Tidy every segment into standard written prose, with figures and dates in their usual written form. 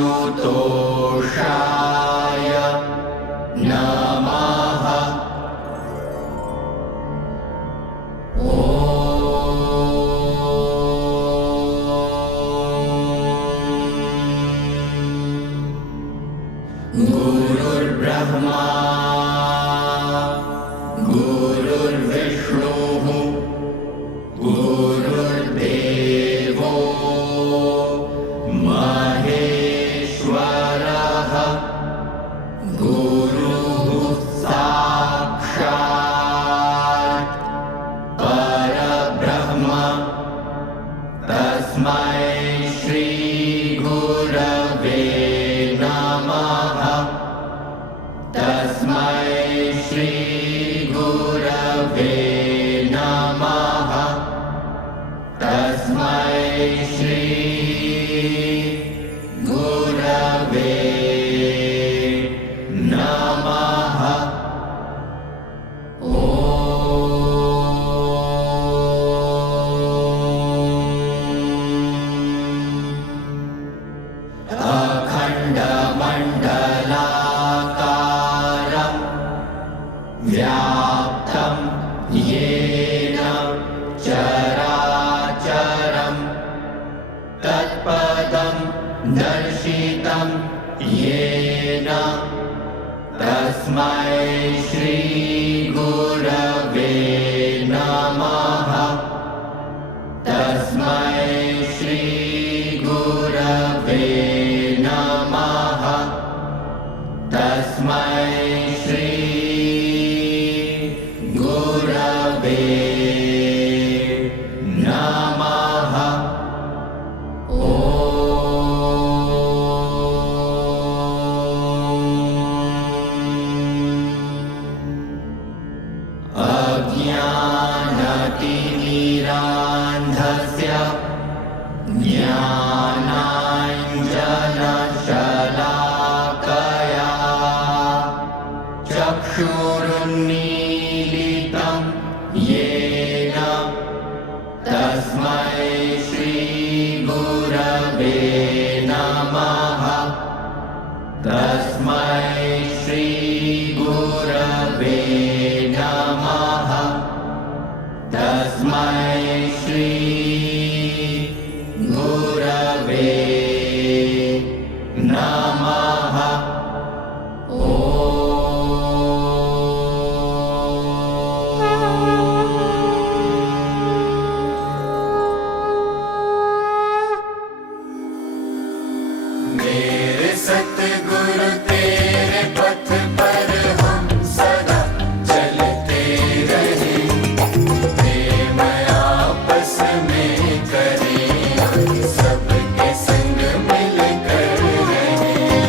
आशुतोषाय नमः। गुरुर्ब्रह्मा गुरुर्विष्णुः गुरुर्देवो महेश्वरः गुरुः साक्षात् परब्रह्म तस्मै श्री गुरवे नमः। तस्मै श्री गुरवे नमः। तस्मै श्री गुरवे नमः। अखण्डमण्डलाकारं व्याप्तं येन चराचरं तत्पदं दर्शितं येन तस्मै श्री गुरवे नमः। तस्मै श्री गुरवे नमः। तस्मै श्री गुरवे नमः। अज्ञानतिमिरान्धस्य ज्ञानाञ्जनशलाकया चक्षुरुन्मीलितं येन तस्मै श्री गुरवे नमः। तस्मै श्री गुरवे नमः। तस्मै श्री गुरवे नमः। मेरे सतगुरु तेरे पथ पर हम सदा चलते रहे। प्रेम आपस में करें सबके संग मिल कर रहे।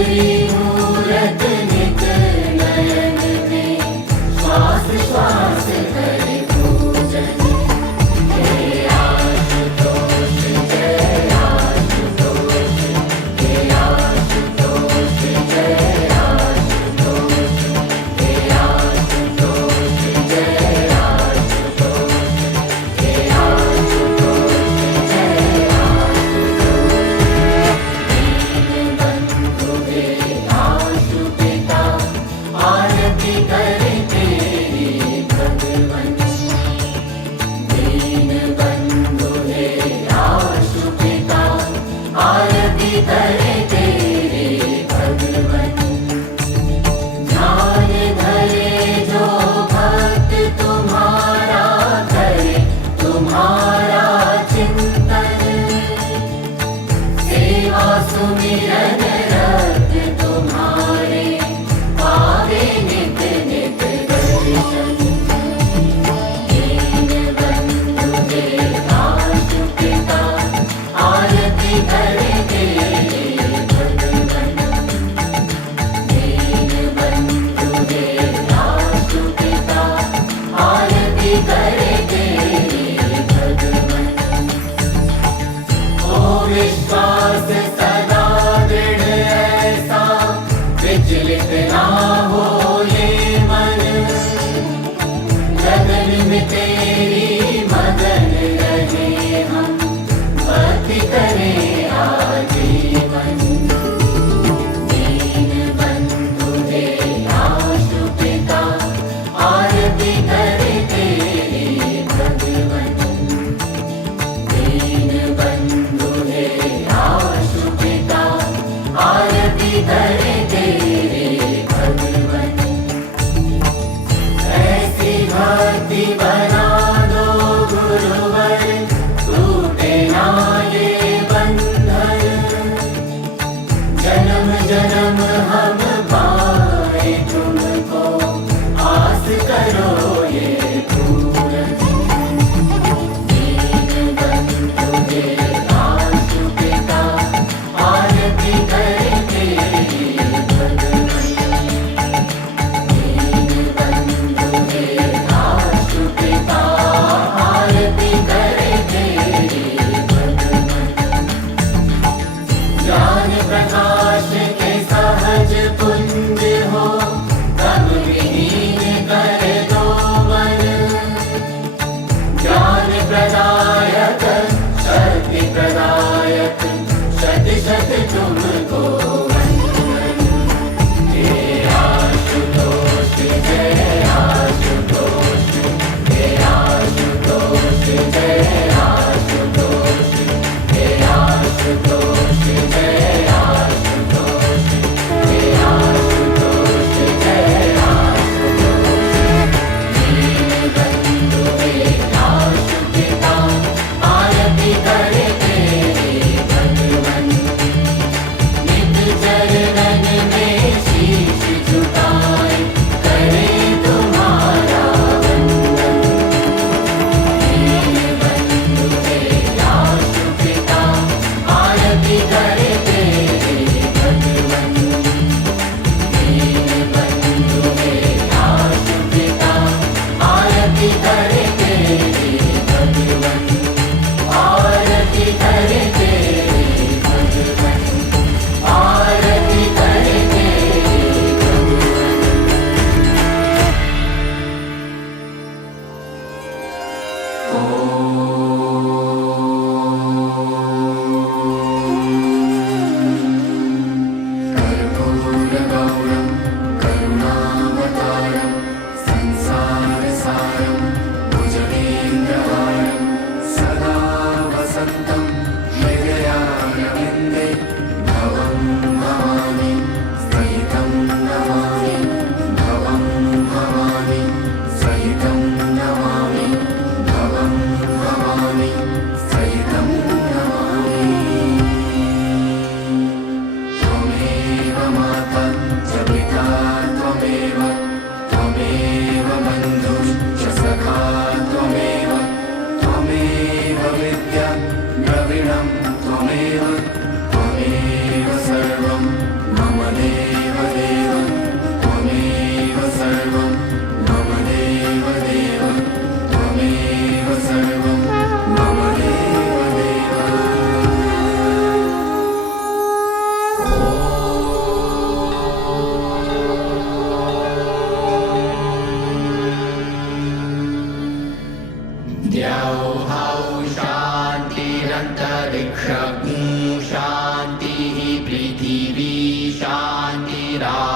तेरी मूरत नित नयन में, श्वास श्वास करे पूजन। हे आशुतोष जय आशुतोष, हे आशुतोष जय आशुतोष, हे आशुतोष जय आशुतोष, हे आशुतोष जय दीनबंधु हे आशुपिता, आरती करे तेरी भगवन। दीनबंधु हे आशुपिता, आरती करे तेरी भगवन। ध्यान धरे जो भक्त तुम्हारा, करे तुम्हारा चिंतन, सेवा सुमिरन रत तुम्हारे, पावे नित नित दर्शन। दीनबंधु हे आशुपिता, आरती करे तेरी भगवन। दीनबंधु हे आशुपिता, आरती करे तेरी भगवन। ओ विश्वास सदा दृढ़ ऐसा, विचलित ना हो ये मन, लगन में तेरी मगन रहे हम, भक्ति करें आजीवन। दीनबंधु हे आशुपिता, आरती करे तेरी भगवन। दीनबंधु हे आशुपिता, आरती करे तेरी भगवन। ऐसी भक्ति बना दो गुरुवर, टूटे ना ये बंधन, जन्म जन्म हम पाए तुमको, आस करो ये पूरन। दीनबंधु हे आशुपिता, आरती करे तेरी भगवन। दीनबंधु हे आशुपिता, आरती करे तेरी भगवन। ज्ञान प्रकाश के सहज पुंज हो, तब विहीन कर दो मन, ज्ञान प्रदायक शक्ति प्रदायक, शत शत तुमको वंदन। हे आशुतोष जय आशुतोष, हे आशुतोष जय आशुतोष, हे आशुतोष जय आशुतोष। राम